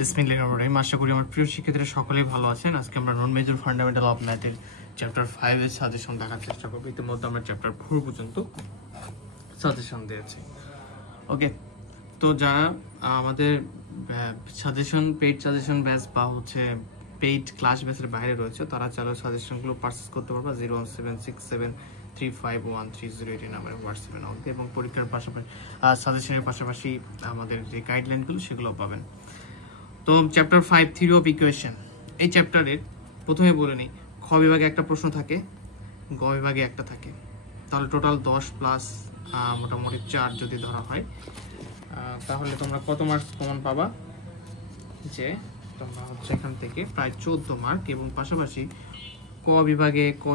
বিসমিল্লাহিররহমানিররহিম। আশা করি আমার প্রিয় শিক্ষার্থীরা সকলেই ভালো আছেন। আজকে আমরা নন মেজর ফান্ডামেন্টাল অফ ম্যাথের চ্যাপ্টার 5 এর সাজেশন দেখার চেষ্টা করব। ইতিমধ্যে আমরা চ্যাপ্টার 4 পর্যন্ত সাজেশন দিয়েছি। ওকে, তো যারা আমাদের সাজেশন পেইড সাজেশন ব্যাচ বা পেইড ক্লাস ব্যাচের বাইরে রয়েছে তারা চাইলে সাজেশনগুলো পারচেস করতে পারবে 01767351308 নাম্বারে হোয়াটসঅ্যাপে নক দিয়ে, এবং পরীক্ষার পাশাপাশি সাজেশনের পাশাপাশি আমাদের যে গাইডলাইনগুলো সেগুলো পাবেন। তো চ্যাপ্টার 5 থিওরি অফ ইকুয়েশন, এই চ্যাপ্টারের প্রথমে বলে নিই, খ বিভাগে একটা প্রশ্ন থাকে, গ বিভাগে একটা থাকে, তাহলে টোটাল 10 প্লাস মোটামুটি 4 যদি ধরা হয়, তাহলে তোমরা কত মার্কস কমন পাবা? যে তোমরা এখান থেকে প্রায় 14 মার্ক, এবং পাশাপাশি ক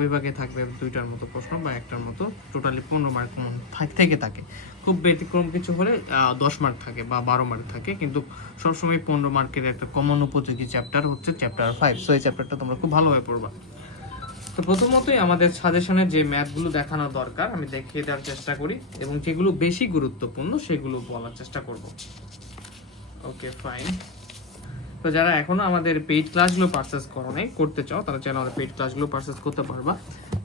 বিভাগে থাকবে 2টার মতো প্রশ্ন বা একটার মতো, টোটালি 15 মার্ক থেকে থাকে। খুব ব্যতিক্রম কিছু হলে 10 মার্ক থাকে বা 12 মার্ক থাকে, কিন্তু সবসময় 15 মার্কের একটা কমন উপযোগী চ্যাপ্টার হচ্ছে চ্যাপ্টার 5। সো এই চ্যাপ্টারটা তোমরা খুব ভালোভাবে পড়বা। তো প্রথমতই আমাদের সাজেশনের যে ম্যাথগুলো দেখানো দরকার আমি দেখিয়ে দেওয়ার চেষ্টা করি, এবং যেগুলো বেশি গুরুত্বপূর্ণ সেগুলো বলার চেষ্টা করব। Okay fine. তো যারা এখনো আমাদের পেইড ক্লাসগুলো পারচেস করতে চাও তারা চাইলে আমাদের পেইড ক্লাসগুলো পারচেস করতে পারবা।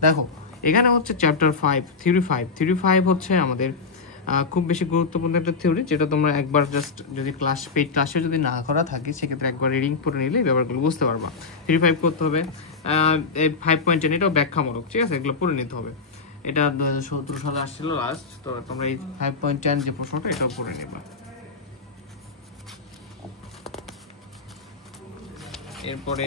দেখো এখানে হচ্ছে চ্যাপ্টার 5 থিওরি 5 হচ্ছে আমাদের খুব বেশি গুরুত্বপূর্ণ একটা থিওরি, যেটা তোমরা একবার জাস্ট যদি পেইড ক্লাসে যদি না করা থাকে সেক্ষেত্রে একবার রিডিং পড়ে নিলে ব্যাপারগুলো বুঝতে পারবা। থিওরি 5 করতে হবে 5.10, এটাও ব্যাখ্যামূলক, ঠিক আছে, এগুলো পড়ে নিতে হবে। এটা 2017 সালে আসছিল লাস্ট, তো তোমরা এই 5.10 যে প্রশ্নটা এটাও পড়ে নিবা। এরপরে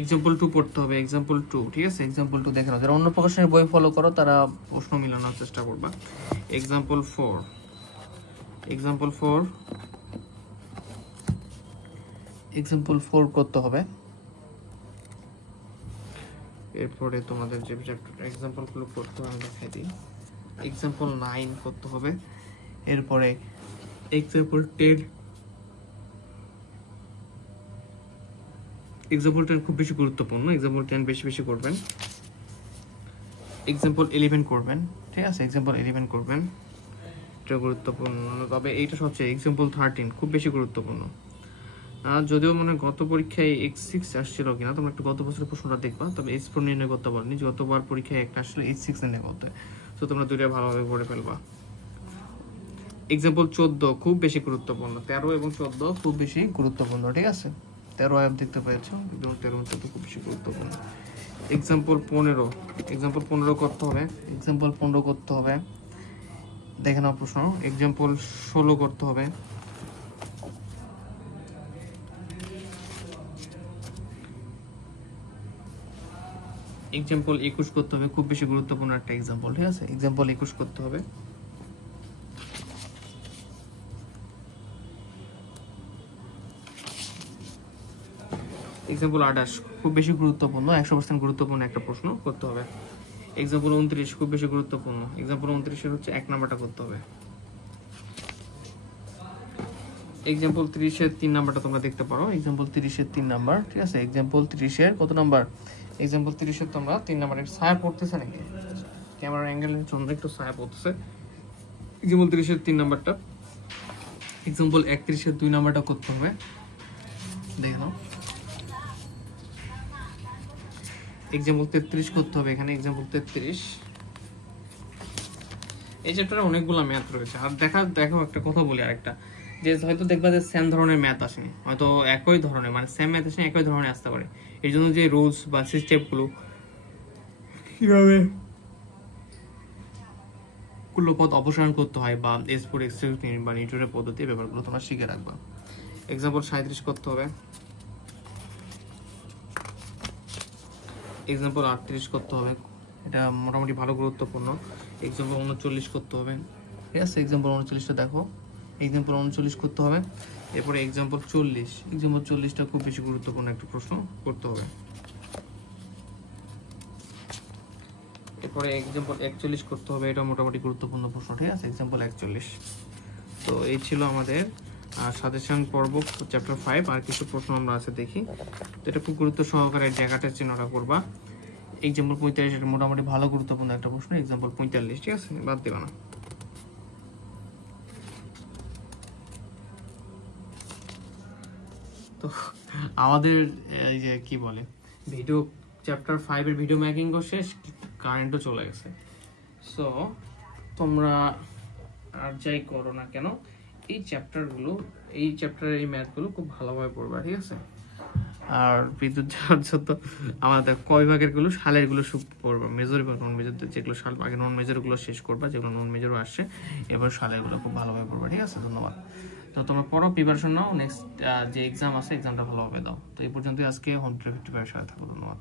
এক্সাম্পল 2 পড়তে হবে, এক্সাম্পল 2, ঠিক আছে। এক্সাম্পল 2 দেখে নাও, যারা অন্য প্রকাশনের বই ফলো করো তারা প্রশ্ন মিলানোর চেষ্টা করবা। এক্সাম্পল 4 করতে হবে। এরপরে তোমাদের যে এক্সাম্পল গুলো করতে হবে আমি দেখাই দিই। এক্সাম্পল 9 করতে হবে। এরপরে এক্সাম্পল 10 খুব বেশি গুরুত্বপূর্ণ, এক্সাম্পল 10 বেশি করবেন। এক্সাম্পল 11 করবেন, ঠিক আছে, এক্সাম্পল 11 করবেন, এটা গুরুত্বপূর্ণ। তবে এইটা সবচেয়ে এক্সাম্পল 13 খুব বেশি গুরুত্বপূর্ণ। যদিও মনে গত পরীক্ষায় H6 আসছিল কিনা, তোমরা একটু গত বছরের প্রশ্নটা দেখবা, তবে H4 নির্ণয় করতে পারনি, গতবার পরীক্ষায় একটা আসলে H6 নির্ণয় করতে, তো তোমরা দুইটা ভালোভাবে পড়ে ফেলবা। এক্সাম্পল 14 খুব বেশি গুরুত্বপূর্ণ, 13 এবং 14 খুব বেশি গুরুত্বপূর্ণ, ঠিক আছে। 13 আয়াত দেখতে পেয়েছো, 13 এবং 14 খুব বেশি গুরুত্বপূর্ণ। এক্সাম্পল 15 করতে হবে, এক্সাম্পল 15 করতে হবে। দেখে নাও প্রশ্ন, এক্সাম্পল 16 করতে হবে। এক্সাম্পল 21 করতে হবে, খুব বেশি গুরুত্বপূর্ণ একটা এক্সাম্পল, ঠিক আছে। এক্সাম্পল 21 করতে হবে। এক্সাম্পল 28 খুব বেশি গুরুত্বপূর্ণ, 100% গুরুত্বপূর্ণ একটা প্রশ্ন করতে হবে। এক্সাম্পল 29 খুব বেশি গুরুত্বপূর্ণ, এক্সাম্পল 29 এর হচ্ছে 1 নাম্বারটা করতে হবে। এক্সাম্পল 30 এর 3 নাম্বারটা তোমরা দেখতে পারো, এক্সাম্পল 30 এর 3 নাম্বার, ঠিক আছে। এক্সাম্পল 30 এর কত নাম্বার? এক্সাম্পল 30 এর তোমরা 3 নাম্বারের ছায়া পড়তেছে নাকি? ক্যামেরা অ্যাঙ্গেলের জন্য একটু ছায়া পড়তেছে। এক্সাম্পল 30 এর 3 নাম্বারটা। এক্সাম্পল 31 এর 2 নাম্বারটা করতে হবে, দেখে নাও। এক্সাম্পল 33 করতে হবে, এখানে এক্সাম্পল 33। এই চ্যাপ্টারে অনেকগুলো ম্যাথ রয়েছে। আর দেখো একটা কথা বলি, আরেকটা, যে হয়তো দেখবা যে সেম ধরনের ম্যাথ আসেনি, হয়তো একই ধরনের, মানে সেম ম্যাথ আসেনি, একই ধরনের আসতে পারে। এই জন্য যে রুলস বা সিস্টেমগুলো কিভাবে পদ অপসারণ করতে হয়, বা S4 এক্সটেনশন বা নিউটনের পদ্ধতি, ব্যাপারগুলো তোমরা শিখে রাখবা। এক্সাম্পল 37 করতে হবে। এক্সাম্পল 38 করতে হবে, এটা মোটামুটি ভালো গুরুত্বপূর্ণ। এক্সাম্পল 39 করতে হবে, ঠিক আছে। এক্সাম্পল 39টা দেখো, এক্সাম্পল 39 করতে হবে। এরপরে এক্সাম্পল 40টা খুব বেশি গুরুত্বপূর্ণ একটা প্রশ্ন করতে হবে। এরপরে এক্সাম্পল 41 করতে হবে, এটা মোটামুটি গুরুত্বপূর্ণ প্রশ্ন, ঠিক আছে, এক্সাম্পল 41। তো এই ছিল আমাদের সাজেশন পর্ব চ্যাপ্টার 5। আর কিছু প্রশ্ন আমরা আছে দেখি, তো এটা খুব গুরুত্ব সহকারে জায়গাটা চিহ্নটা করবা। এক্সাম্পল 45 এটা মোটামুটি ভালো গুরুত্বপূর্ণ একটা প্রশ্ন, এক্সাম্পল 45, ঠিক আছে, বাদ দেবা না। তো আমাদের এই যে কি বলে ভিডিও চ্যাপ্টার 5 এর ভিডিও মেকিংও শেষ, কারেন্টও চলে গেছে। সো তোমরা আর যাই করো না কেন এই চ্যাপ্টারের এই ম্যাথগুলো খুব ভালোভাবে পড়বা, ঠিক আছে। আর বিদ্যুৎ চার্জ তো আমাদের কয় ভাগের গুলো, সালের গুলো সব পড়বা, মেজর এবং নন মেজর, যেগুলো সাল আগে নন মেজর গুলো শেষ করবা, যেগুলো নন মেজরও আসছে, এবার সালের গুলো খুব ভালোভাবে পড়বা, ঠিক আছে। ধন্যবাদ। তো তোমরা পড়ো, প্রিপারেশন নাও, নেক্সট যে এক্সাম আছে এক্সামটা ভালোভাবে দাও। তো এই পর্যন্তই আজকে হোম 355 সাথে থাকো। ধন্যবাদ।